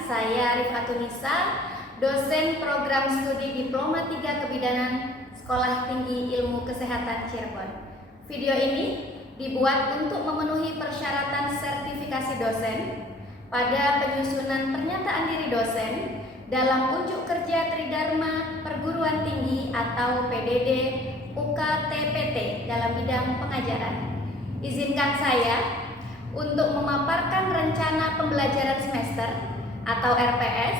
saya Rifatunisa, dosen program studi Diploma 3 Kebidanan Sekolah Tinggi Ilmu Kesehatan Cirebon. Video ini dibuat untuk memenuhi persyaratan sertifikasi dosen pada penyusunan pernyataan diri dosen dalam unjuk kerja Tridharma Perguruan Tinggi atau PDD UKTPT dalam bidang pengajaran. Izinkan saya untuk memaparkan rencana pembelajaran semester atau RPS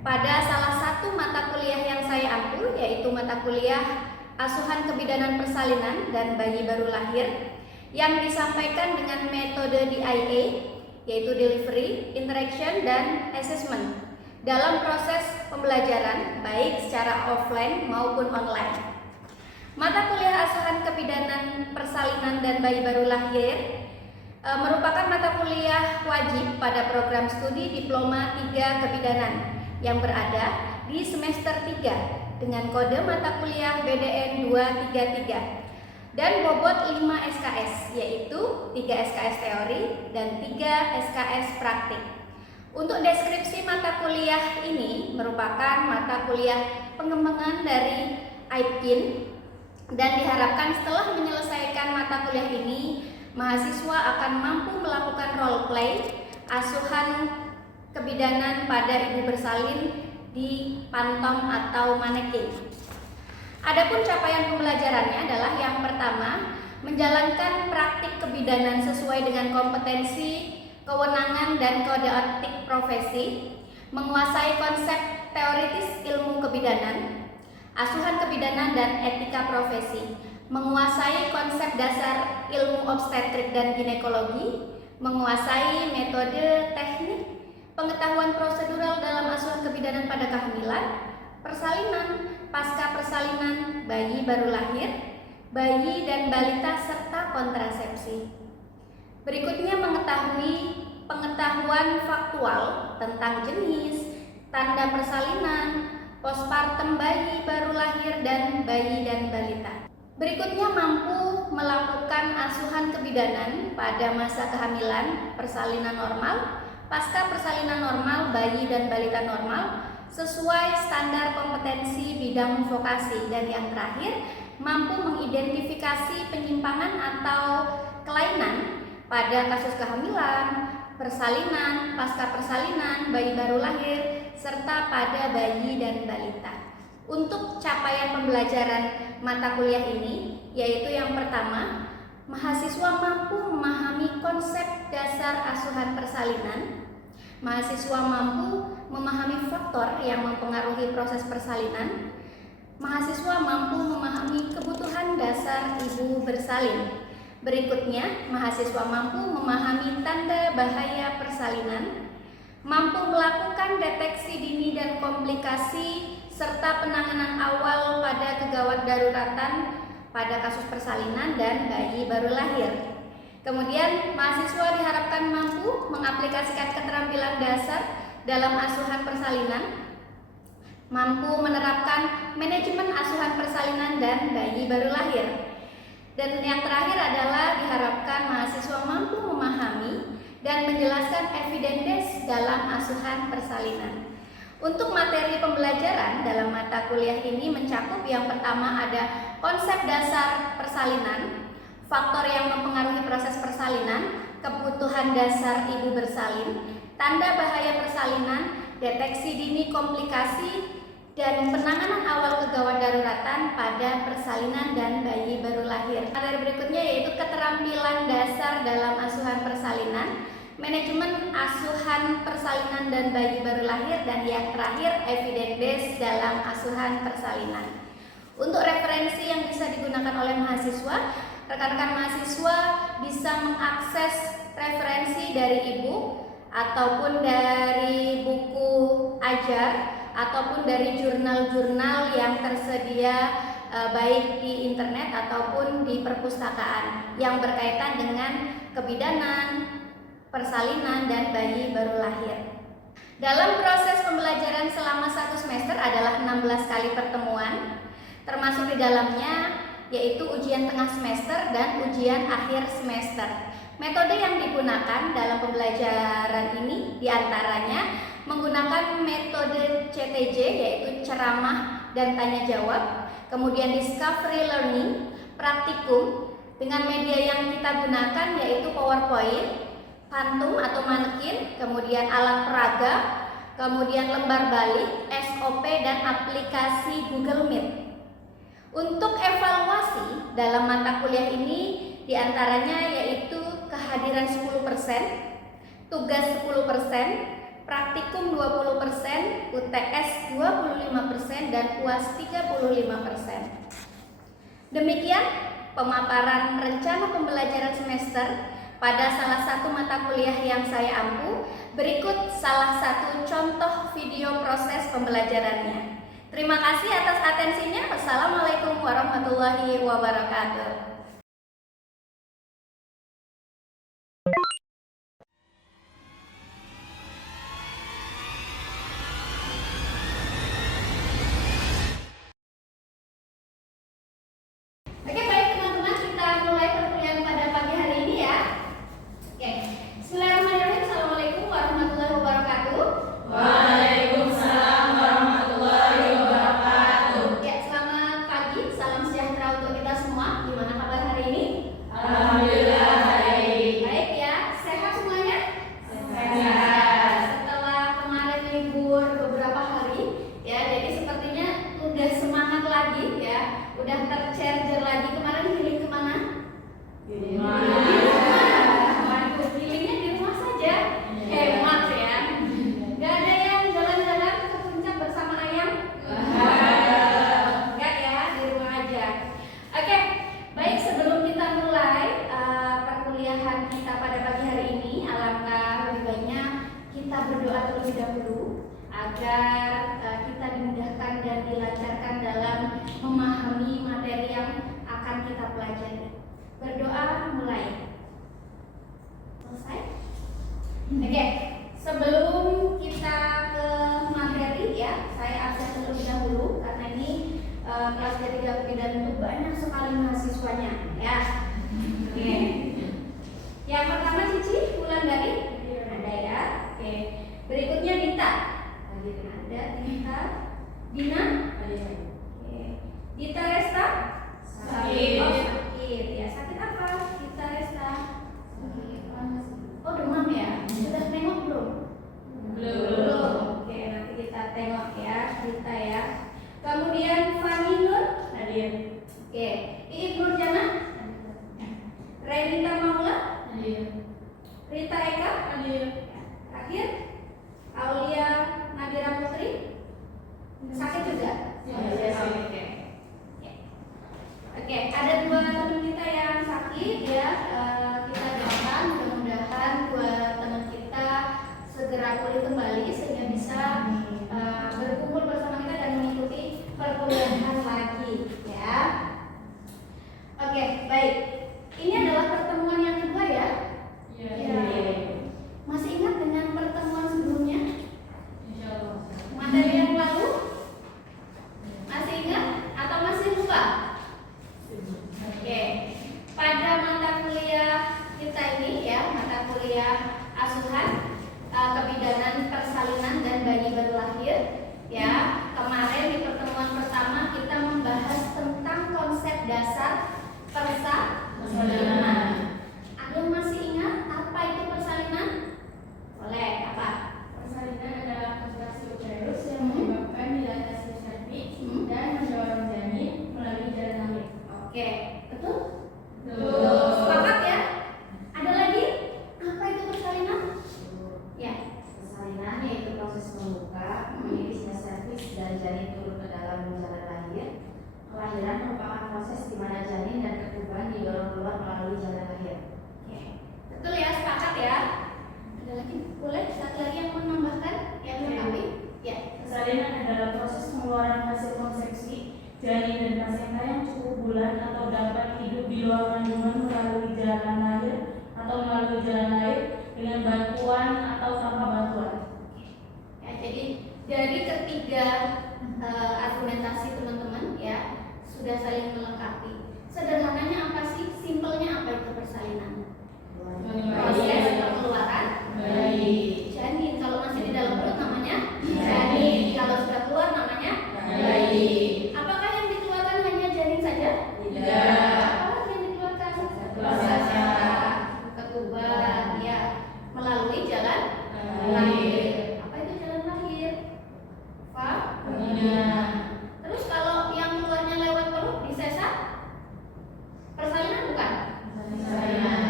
pada salah satu mata kuliah yang saya ambil, yaitu mata kuliah Asuhan Kebidanan Persalinan dan Bayi Baru Lahir yang disampaikan dengan metode DIA, yaitu Delivery, Interaction, dan Assessment dalam proses pembelajaran baik secara offline maupun online. Mata kuliah Asuhan Kebidanan Persalinan dan Bayi Baru Lahir merupakan mata kuliah wajib pada program studi Diploma 3 Kebidanan yang berada di semester 3 dengan kode mata kuliah BDN 233 dan bobot 5 SKS, yaitu 3 SKS teori dan 3 SKS praktik. Untuk deskripsi mata kuliah ini merupakan mata kuliah pengembangan dari AIPKIN dan diharapkan setelah menyelesaikan mata kuliah ini mahasiswa akan mampu melakukan role play asuhan kebidanan pada ibu bersalin di pantom atau manekin. Adapun capaian pembelajarannya adalah yang pertama, menjalankan praktik kebidanan sesuai dengan kompetensi, kewenangan, dan kode etik profesi, menguasai konsep teoritis ilmu kebidanan, asuhan kebidanan dan etika profesi, menguasai konsep dasar ilmu obstetrik dan ginekologi, menguasai metode teknik, pengetahuan prosedural dalam asuhan kebidanan pada kehamilan, persalinan, pasca persalinan, bayi baru lahir, bayi dan balita serta kontrasepsi. Berikutnya mengetahui pengetahuan faktual tentang jenis, tanda persalinan, postpartum bayi baru lahir dan bayi dan balita. Berikutnya mampu melakukan asuhan kebidanan pada masa kehamilan, persalinan normal, pasca persalinan normal, bayi dan balita normal sesuai standar kompetensi bidang vokasi, dan yang terakhir mampu mengidentifikasi penyimpangan atau kelainan pada kasus kehamilan, persalinan, pasca persalinan, bayi baru lahir serta pada bayi dan balita. Untuk capaian pembelajaran mata kuliah ini, yaitu yang pertama, mahasiswa mampu memahami konsep dasar asuhan persalinan, mahasiswa mampu memahami faktor yang mempengaruhi proses persalinan, mahasiswa mampu memahami kebutuhan dasar ibu bersalin. Berikutnya, mahasiswa mampu memahami tanda bahaya persalinan, mampu melakukan deteksi dini dan komplikasi serta penanganan awal pada kegawat daruratan pada kasus persalinan dan bayi baru lahir. Kemudian, mahasiswa diharapkan mampu mengaplikasikan keterampilan dasar dalam asuhan persalinan, mampu menerapkan manajemen asuhan persalinan dan bayi baru lahir. Dan yang terakhir adalah diharapkan mahasiswa mampu memahami dan menjelaskan evidence base dalam asuhan persalinan. Untuk materi pembelajaran dalam mata kuliah ini mencakup yang pertama ada konsep dasar persalinan, faktor yang mempengaruhi proses persalinan, kebutuhan dasar ibu bersalin, tanda bahaya persalinan, deteksi dini komplikasi, dan penanganan awal kegawat daruratan pada persalinan dan bayi baru lahir. Materi berikutnya yaitu keterampilan dasar dalam asuhan persalinan, manajemen asuhan persalinan dan bayi baru lahir, dan yang terakhir evidence base dalam asuhan persalinan. Untuk referensi yang bisa digunakan oleh mahasiswa, rekan-rekan mahasiswa bisa mengakses referensi dari ibu ataupun dari buku ajar ataupun dari jurnal-jurnal yang tersedia baik di internet ataupun di perpustakaan yang berkaitan dengan kebidanan, persalinan, dan bayi baru lahir. Dalam proses pembelajaran selama 1 semester adalah 16 kali pertemuan, termasuk di dalamnya yaitu ujian tengah semester dan ujian akhir semester. Metode yang digunakan dalam pembelajaran ini diantaranya menggunakan metode CTJ, yaitu ceramah dan tanya jawab. Kemudian discovery learning, praktikum dengan media yang kita gunakan yaitu PowerPoint, Phantom atau manekin, kemudian alat peraga, kemudian lembar balik, SOP, dan aplikasi Google Meet. Untuk evaluasi dalam mata kuliah ini diantaranya yaitu kehadiran 10%, tugas 10%, praktikum 20%, UTS 25%, dan UAS 35%. Demikian pemaparan rencana pembelajaran semester pada salah satu mata kuliah yang saya ampu. Berikut salah satu contoh video proses pembelajarannya. Terima kasih atas atensinya. Wassalamualaikum warahmatullahi wabarakatuh. Oke, baik teman-teman, kita mulai perkuliahan pada pagi hari ini ya. Oke, bismillahirrahmanirrahim. Assalamualaikum warahmatullahi wabarakatuh. Waalaikumsalam warahmatullahi wabarakatuh. Ya, selamat pagi, salam sejahtera untuk kita semua. Gimana kabar hari ini? Alhamdulillah baik. Baik ya, sehat semuanya? Sehat. Setelah kemarin libur beberapa hari, ya, jadi sepertinya udah semangat lagi ya, udah tercharger lagi. Kemarin healing kemana? Di Waduh, healingnya di rumah saja. Hemat ya. Gak ada yang jalan-jalan ke puncak bersama ayam? Enggak ya, di rumah aja. Oke, baik, sebelum kita mulai perkuliahan kita pada pagi hari ini, alangkah lebih baiknya kita berdoa terlebih dahulu agar kita dimudahkan dan dilancarkan dalam memahami materi yang akan kita pelajari. Berdoa mulai. Selesai? Oke, sebelum kita ke materi ya, saya absen terlebih dahulu karena ini kelas D3 Kebidanan itu banyak sekali mahasiswanya ya. Oke. Yang pertama Cici, Wulandari, ada ya. Oke. Berikutnya Dita. Ada Dita. Dina. Oke. Dita Resta. Sakit. Oh, sakit ya. Sakit apa? Dita Resta. Oh, demam ya. Sudah tengok belum? Belum. Oke, nanti kita tengok ya, Dita ya. Kemudian Fani Nur. Hadir. Oke. Iit Nurjana. Renita Maula. Hadir. Rita Eka. Hadir. Terakhir Aulia Nadira Putri. Sakit juga? Oke. Oke, ada dua teman kita yang sakit ya. Kita doakan mudah-mudahan dua teman kita segera pulih kembali sehingga bisa berkumpul bersama kita dan mengikuti perkuliahan lagi ya. Oke, baik. Ini adalah pertemuan yang kedua ya. Masih ingat dengan pertemuan sebelumnya? Insyaallah. Materi yang lalu? Masih ingat atau masih lupa? Oke. Pada mata kuliah kita ini ya, mata kuliah asuhan, kebidanan persalinan dan bayi baru lahir ya. Kemarin di pertemuan pertama kita membahas tentang konsep dasar persalinan. Ada yang masih ingat apa itu persalinan? Boleh, apa? Persalinan adalah kontraksi uterus yang menyebabkan dilatasi serviks dan mendorong janin melalui jalan hamil. Oke, betul? Betul. Sepakat ya? Ada lagi? Apa itu persalinan? Ya. Persalinan yaitu proses membuka, mengirisnya serviks dan janin turun ke dalam jalan lahir. Kelahiran merupakan proses di mana janin dan ketuban didorong keluar melalui jalan lahir. Oke. Betul ya, sepakat ya? Ada lagi? Boleh? Satu lagi yang mau menambahkan? Yang lengkapi? Ya. Persalinan adalah proses pengeluaran hasil konsepsi janin dan placenta yang cukup bulan atau dapat hidup di luar kandungan melalui jalan lahir atau melalui jalan lahir dengan bantuan atau tanpa bantuan. Ya, jadi dari ketiga argumentasi teman-teman ya sudah saling melengkapi. Sederhananya apa sih? Simpelnya apa itu persalinan? Proses pengeluaran Baik. janin. Kalau masih di dalam perut namanya janin. Kalau sudah keluar namanya bayi. Apakah yang dikeluarkan hanya janin saja? Tidak. Apa yang dikeluarkan? Plasenta. Ketuban, ya, melalui jalan Lahir. lahir. Apa itu jalan lahir? Vagina. Terus kalau yang keluarnya lewat perut disesat, persalinan bukan? Persalinan.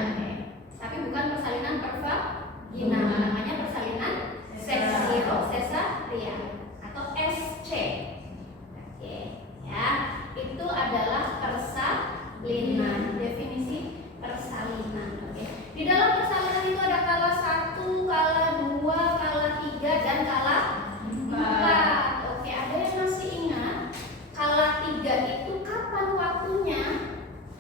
Tapi bukan persalinan pervagina, namanya persalinan seksio-sesaria atau SC. Oke, ya, itu adalah persalinan. Definisi persalinan. Oke. Di dalam persalinan itu ada kala 1, kala 2, kala 3, dan kala 4. Oke, ada yang masih ingat kala 3 itu kapan waktunya?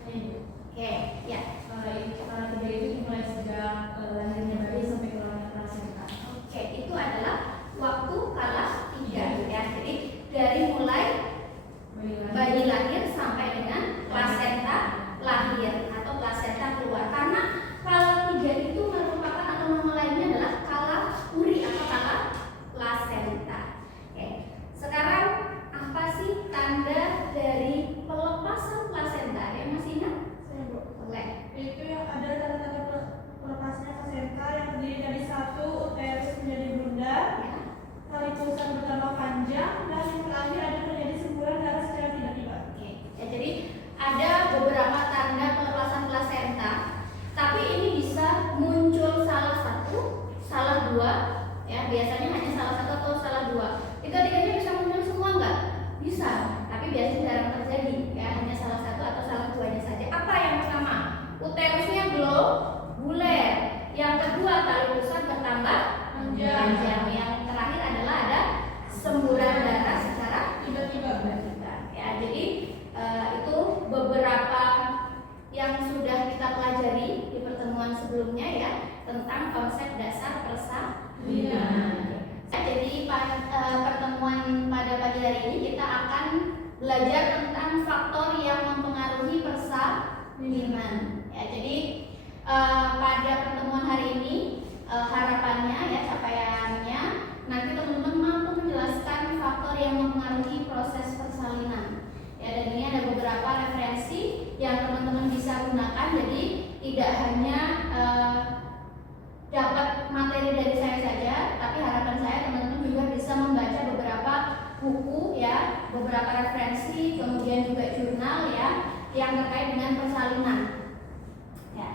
Oke, ya. Kalau tiga itu dimulai sejak lahirnya bayi sampai keluarnya plasenta. Oke, itu adalah waktu kala 3 ya. Jadi dari mulai bayi lahir sampai dengan plasenta lahir atau plasenta keluar. Karena kala 3 itu merupakan atau nama lainnya adalah kala uri atau kala plasenta. Oke. Sekarang apa sih tanda dari pelepasan plasenta? Ada yang masih ingat? Boleh. Itu yang ada tanda-tanda pelepasnya plasenta yang terdiri dari 1 uterus menjadi bunda, Ya. tali pusat bertambah panjang, dan yang terakhir ada terjadi semburan darah secara tiba-tiba. Oke. Ya, jadi ada beberapa tanda pelepasan plasenta, tapi ini bisa muncul salah satu, salah dua, ya biasanya hanya salah satu atau salah dua. Tiga-tiganya bisa muncul semua nggak? Bisa, tapi biasanya jarang terjadi, ya hanya salah satu atau salah duanya saja. Apa yang pertama? Uterusnya globuler. Yang kedua tali pusat bertambah panjang. Yang terakhir adalah ada semburan darah secara Tiba-tiba. ya, jadi itu beberapa yang sudah kita pelajari di pertemuan sebelumnya ya tentang konsep dasar persalinan. Jadi pertemuan pada pagi hari ini kita akan belajar tentang faktor yang mempengaruhi persalinan. Ya, jadi pada pertemuan hari ini harapannya ya capaiannya nanti teman-teman mampu menjelaskan faktor yang mempengaruhi proses persalinan. Ya, dan ini ada beberapa referensi yang teman-teman bisa gunakan. Jadi tidak hanya dapat materi dari saya saja, tapi harapan saya teman-teman juga bisa membaca beberapa buku ya, beberapa referensi, kemudian juga jurnal ya yang terkait dengan persalinan. Ya.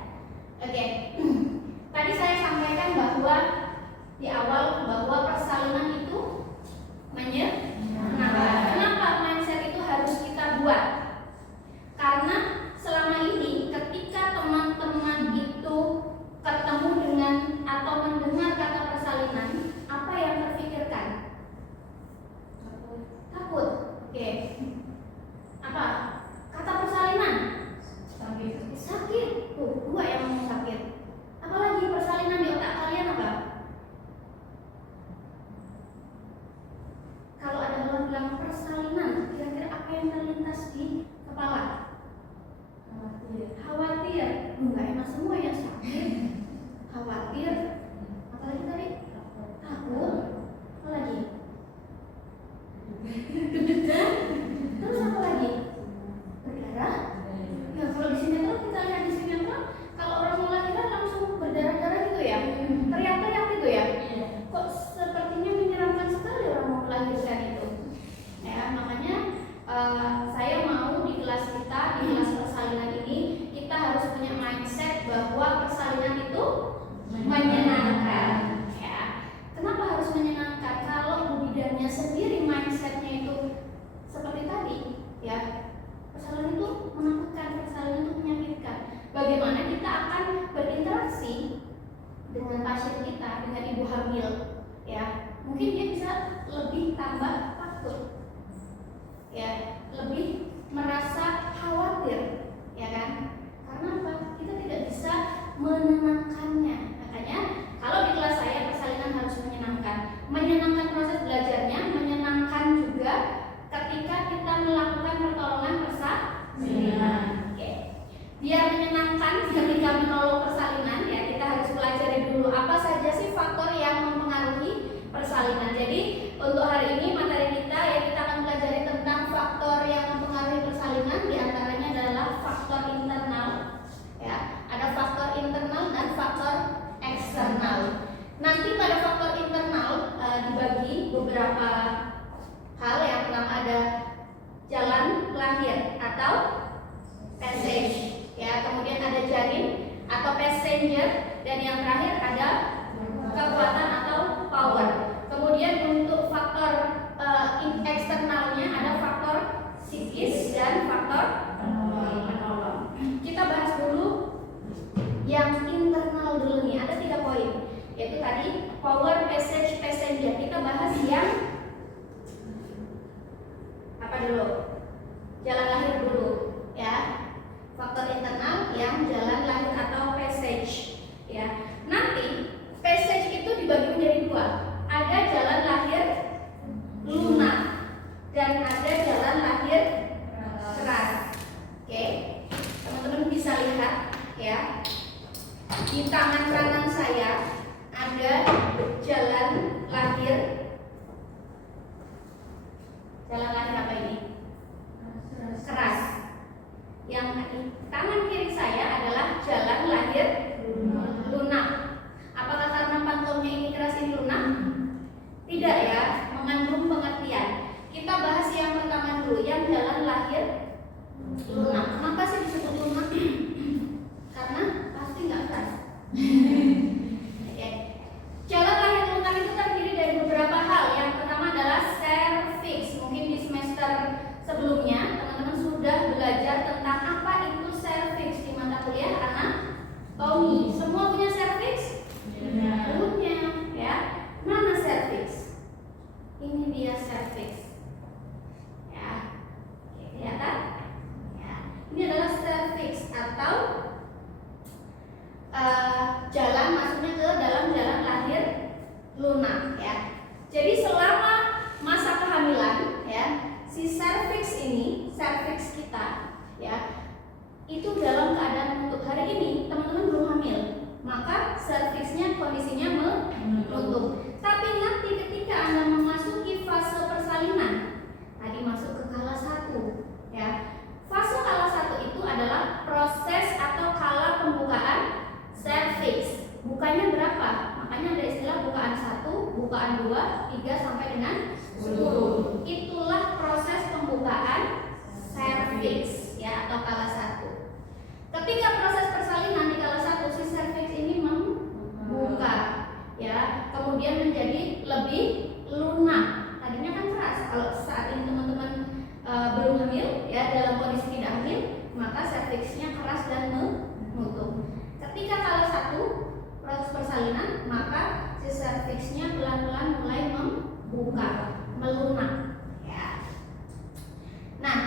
Oke. Tadi saya sampaikan bahwa di awal bahwa persalinan itu menyenangkan. Kenapa mindset itu harus kita buat? Karena selama ini ketika teman-teman itu ketemu dengan atau mendengar kata persalinan, apa yang terpikirkan? Takut. Oke. Apa? Kata persalinan? Sakit. Tuh, dua yang ngomong sakit. Apalagi persalinan di otak kalian apa? Kalau ada orang bilang persalinan, kira-kira apa yang terlintas di kepala? Khawatir. Enggak, emang semua yang sakit. Khawatir. Apalagi tadi? Takut. Apalagi? Deg-degan. Terus apa lagi? Berdarah. Ya kalau di sinetron kita lihat di sinetron, kalau orang mau lahiran langsung berdarah-darah gitu ya, teriak-teriak gitu ya. Kok sepertinya menyeramkan sekali orang mau melahirkan itu. Ya makanya saya mau di kelas kita, di kelas persalinan ini kita harus punya mindset bahwa persalinan itu menyenangkan. Ya. Kenapa harus menyenangkan? Kalau Bu bidannya sendiri mindsetnya itu seperti tadi, ya. Persalinan itu menakutkan, persalinan itu menyakitkan. Bagaimana kita akan berinteraksi dengan pasien kita, dengan ibu hamil, ya mungkin dia bisa lebih tambah takut, ya lebih merasa khawatir, ya kan? Karena apa? Kita tidak bisa menenangkannya. Makanya kalau di kelas saya persalinan harus menyenangkan proses belajarnya, menyenangkan juga ketika kita melakukan pertolongan persalinan. Oke. Biar menyenangkan ketika menolong persalinan ya kita harus pelajari dulu apa saja sih faktor yang mempengaruhi persalinan. Jadi passenger, dan yang terakhir ada kekuatan atau power. Kemudian untuk faktor eksternalnya ada faktor psikis dan faktor penolong. Kita bahas dulu yang internal dulu nih, ada 3 poin, yaitu tadi power, passage, passenger. Kita bahas yang apa dulu? Jalan lahir dulu, ya. Faktor internal yang jalan lahir atau passage, ya. Nanti passage itu dibagi menjadi 2. Ada jalan lahir lunak dan ada jalan lahir keras. Oke, teman-teman bisa lihat ya, di tangan kanan saya ada jalan lahir. Jalan lahir apa ini? Keras. Yang di tangan kiri saya adalah jalan lahir lunak. Apakah karena pantolnya ini keras ini lunak? Tidak ya, mengandung pengertian. Kita bahas yang pertama dulu, yang jalan lahir lunak. Kenapa sih disebut lunak? Karena pasti nggak keras. Oke. Jalan lahir lunak itu terdiri dari beberapa hal. Yang pertama adalah cervix. Mungkin di semester sebelumnya teman-teman sudah belajar tentang apa itu cervix di mata kuliah anatomi. Semua punya cervix? Punya, ya. Mana cervix? Ini dia cervix. Ya. Oke, kelihatan? Ya. Ini adalah cervix atau jalan masuknya ke dalam jalan lahir lunak, ya. Jadi selama masa kehamilan, ya, si cervix ini, cervix kita, ya, itu dalam keadaan untuk hari ini teman-teman belum hamil, maka cervixnya kondisinya menutup. Tapi nanti ketika Anda memasuki fase persalinan, tadi masuk ke kala 1, ya. Fase kala 1 itu adalah proses atau kala pembukaan cervix. Bukanya berapa? Makanya ada istilah bukaan 1, bukaan 2, 3 sampai dengan 10. Itulah proses pembukaan cervix, ya, atau kala 1. Ketika proses persalinan di kala 1, si cervix ini membuka, ya, kemudian menjadi lebih lunak. Tadinya kan keras. Kalau saat ini teman-teman belum hamil, ya, dalam kondisi tidak hamil, maka cervixnya keras dan menutup. Ketika kala 1 proses persalinan, maka si cervixnya pelan-pelan mulai membuka, melunak, ya. Nah,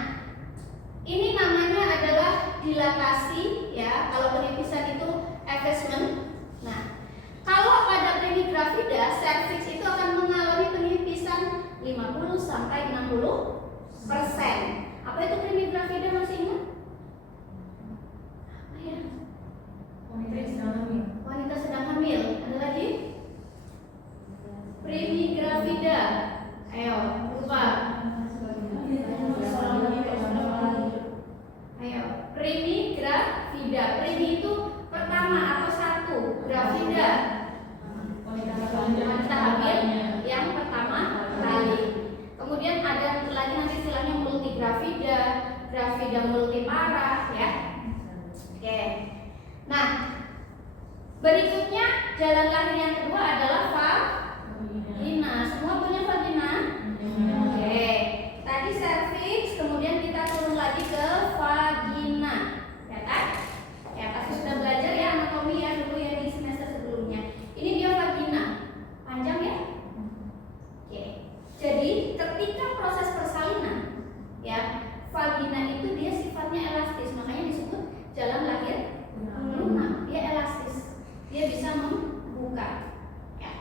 ini namanya adalah dilatasi, ya. Kalau penipisan itu effacement. Nah, kalau pada premi gravida, cervix itu akan mengalami penipisan 50 sampai 60%. Apa itu premi gravida, masih ingat? Apa ya? Wanita sedang hamil. Ada lagi? Premi gravida. Ayo, lupa. Ayo, premi gravida. Premi itu pertama atau 1, gravida. Wanita hamil yang pertama kali. Kemudian ada lagi nanti istilahnya multigravida, gravida multipara, ya. Oke. Nah, berikutnya jalan lahir yang kedua adalah vagina. Semua punya vagina? Oke. Tadi cervix, kemudian kita turun lagi ke vagina, ya kan? Ya, pasti sudah belajar ya anatomi ya dulu ya di semester sebelumnya. Ini dia vagina, panjang ya? Oke. Jadi ketika proses persalinan, ya, vagina itu dia sifatnya elastis, makanya disebut jalan lahir lunak. Dia elastis, dia bisa membuka, ya.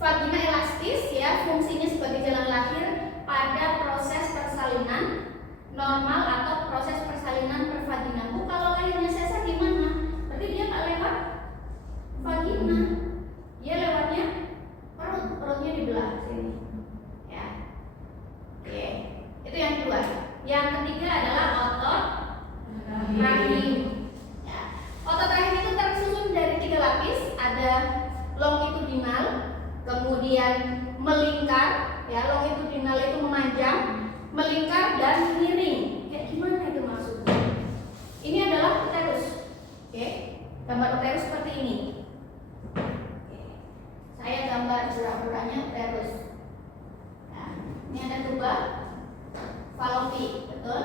Vagina elastis, ya, fungsinya sebagai jalan lahir pada proses persalinan normal atau proses persalinan pervagina. Bu, kalau lahirnya sesar gimana? Berarti dia nggak lewat vagina, dia lewatnya perut, perutnya dibelah sini, ya. Oke, itu yang kedua. Yang ketiga adalah otot rahim. Ya. Otot rahim itu tersusun dari 3 lapis. Ada longitudinal, kemudian melingkar, ya, longitudinal itu memanjang, melingkar dan miring. Kayak gimana itu maksudnya? Ini adalah uterus, oke? Gambar uterus seperti ini. Saya gambar urat-uratnya uterus. Nah, ini ada tuba Fallopi, betul?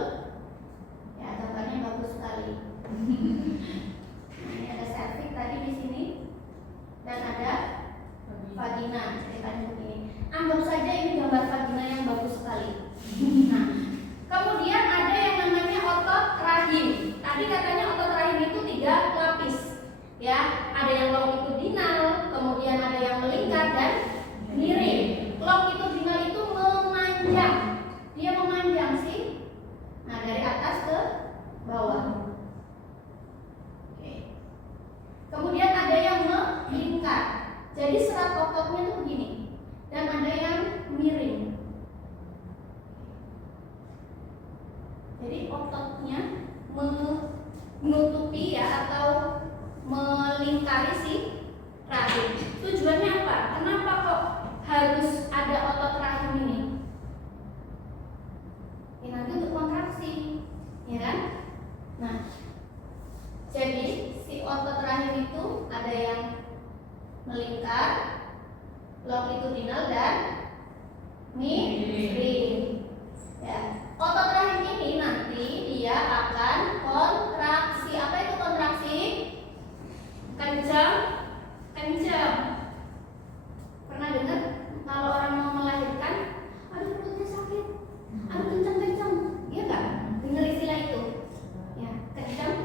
Ya, gambarnya bagus sekali. Nah, ini ada cervix tadi di sini dan ada vagina. Ceritanya begini. Anggap saja ini gambar vagina yang bagus sekali. Nah, kemudian ada yang namanya otot rahim. Tadi katanya otot rahim itu 3 lapis. Ya, ada yang longitudinal, kemudian ada yang melingkar dan miring. Longitudinal itu memanjang. Dia memanjang sih. Nah, dari atas ke bawah. Oke. Kemudian ada yang melingkar. Jadi serat ototnya itu begini. Dan ada yang miring. Jadi ototnya menutupi ya atau melingkari si rahim. Tujuannya apa? Kenapa kok harus ada otot rahim ini? Ya, nanti untuk kontraksi, ya kan? Nah, jadi si otot rahim itu ada yang melingkar, longitudinal dan miring. Ya, otot rahim ini nanti dia akan kontraksi. Apa itu kontraksi? Kencang. Pernah dengar kalau orang mau melahirkan, aduh perutnya sakit, aduh kencang, iya nggak? Dengar istilah itu? Ya, kencang.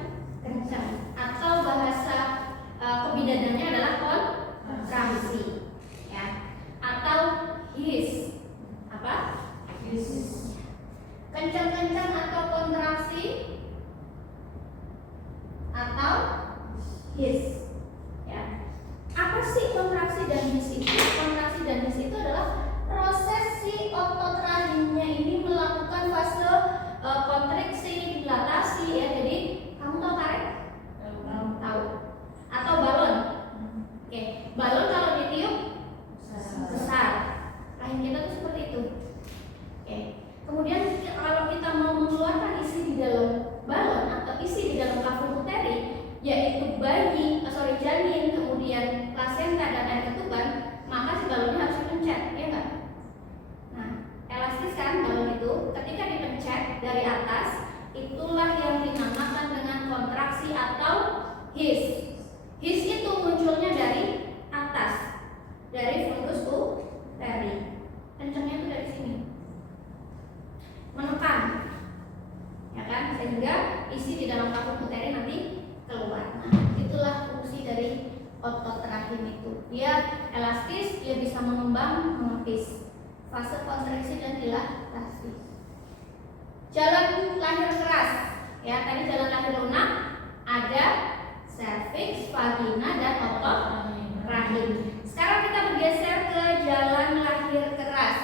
Atau bahasa kebidadannya adalah kontraksi, ya. Atau his, apa? His. Kencang atau kontraksi atau his. Ya. Apa sih kontraksi dan his itu? Kontraksi dan his itu adalah proses si otot rahimnya ini melakukan fase kontriksi, dilatasi ya. Jadi kamu tahu karet? Tahu. Atau balon? Oke, balon kalau ditiup besar. Rahim kita tuh seperti itu. Oke. Kemudian kalau kita mau mengeluarkan isi di dalam balon atau isi di dalam kafum uteri, yaitu janin, kemudian plasenta dan air ketuban, maka si balonnya harus dipencet, ya enggak? Nah, elastis kan balon itu, ketika dipencet dari atas, itulah yang dinamakan dengan kontraksi atau his. His itu munculnya dari atas, dari fundus uteri. Kencangnya itu dari sini, menekan, ya kan, sehingga isi di dalam kafum uteri nanti keluar. Nah, itulah fungsi dari otot rahim itu. Dia elastis, dia bisa mengembang, mengepis, fase kontraksi dan dilatasi. Jalan lahir keras, ya tadi jalan lahir lunak, ada cervix, vagina dan otot rahim. Sekarang kita bergeser ke jalan lahir keras.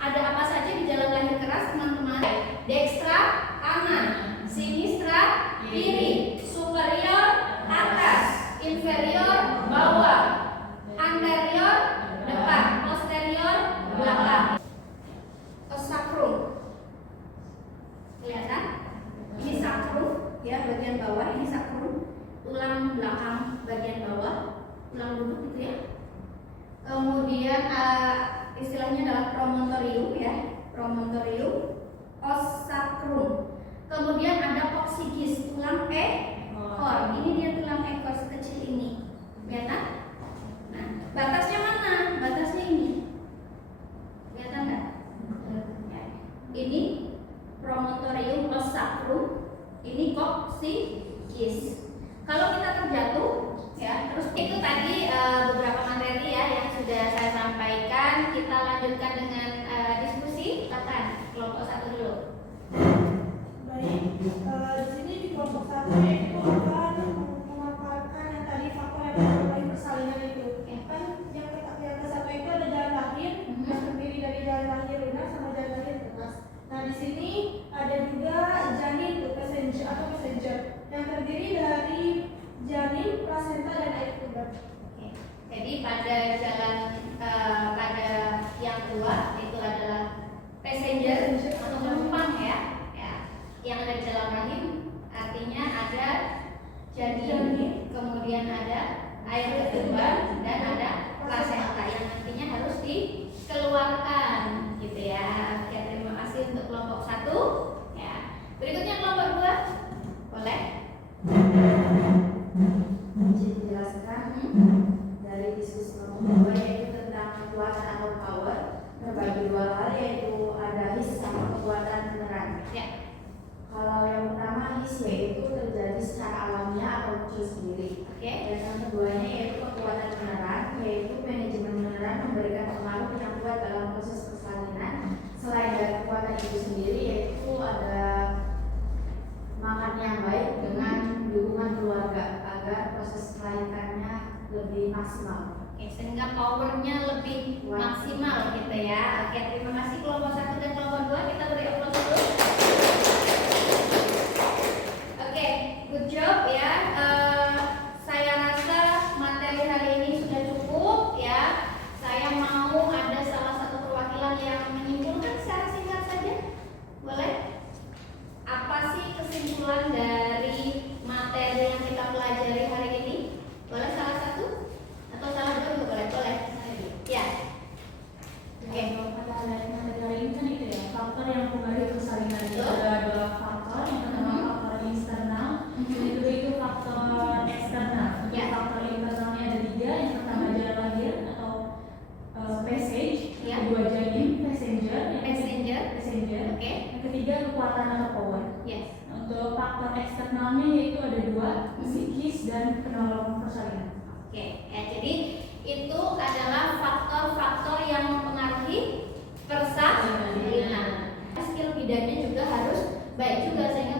Ada apa saja di jalan lahir keras, teman-teman? Dextra kanan, sinistra kiri, superior atas, inferior bawah, anterior depan, posterior belakang. Sacrum, kelihatan? Ini sacrum, ya bagian bawah. Ini sacrum, tulang belakang bagian bawah, tulang lutut gitu ya. Kemudian istilahnya adalah promontorium, ya, promontorium, os sacrum. Kemudian ada coccygeus, tulang ekor. Ini dia tulang ekor sekecil ini, kelihatan? Nah, batasnya mana? Batasnya ini, kelihatan nggak? Ya. Ini promontorium os sacrum, ini coccygeus. Kalau kita terjatuh, ya, terus itu tadi beberapa materi ya yang sudah saya sampaikan. Kita lanjutkan dengan diskusi. Silakan kelompok 1 dulu. Baik, di sini di kelompok 1 itu akan memaparkan yang tadi faktor yang mempengaruhi persalinan itu. Kan yang ke satu itu ada jalan lahir yang terdiri dari jalan lahir lunak sama jalan lahir keras. Nah di sini ada juga janin tuh passenger yang terdiri dari janin, plasenta dan air ketuban. Jadi pada jalan pada yang kedua itu adalah passenger atau penumpang air ketuban, dan ada plasenta yang nantinya harus dikeluarkan gitu ya. Oke, terima kasih untuk kelompok 1 ya. Berikutnya kelompok 2, boleh? Bisa dijelaskan dari diskusi kelompok 2 yaitu tentang kekuatan atau power terbagi dua hal, yaitu ada his sama kekuatan beneran. Ya. Kalau yang pertama his yaitu terjadi secara alamiah atau muncul sendiri. Oke. Dan yang keduanya yaitu kekuatan beneran, yaitu manajemen beneran memberikan pengaruh yang kuat dalam proses persalinan. Selain dari kekuatan itu sendiri, yaitu ada makan yang baik dengan dukungan keluarga agar proses melahirkannya lebih maksimal. Oke, sehingga powernya lebih maksimal gitu ya. Oke, terima kasih kelompok 1 dan kelompok 2. Kita beri aplaus dulu. Oke, good job ya. Saya rasa materi hari ini sudah cukup ya. Saya mau ada salah satu perwakilan yang menyimpulkan secara singkat saja. Boleh? Apa sih kesimpulan dari materi yang kita pelajari hari ini? Boleh salah satu? Atau salah dua juga boleh? Boleh. Ya. Oke. Pada materi ini kan itu ya, faktor yang mempengaruhi persalinan itu Betul. ada dua faktor. Yang pertama faktor internal, dan itu faktor eksternal. Untuk Ya. faktor internalnya ada 3. Yang pertama jalan lahir atau passage, Ya. kedua janin passenger, Passenger. Oke. yang ketiga kekuatan atau power. Yes. Untuk faktor eksternalnya yaitu ada 2, psikis dan penolong persalinan. Oke. Ya, jadi itu adalah faktor-faktor yang mempengaruhi persalinan. Skill bidannya juga harus baik juga sehingga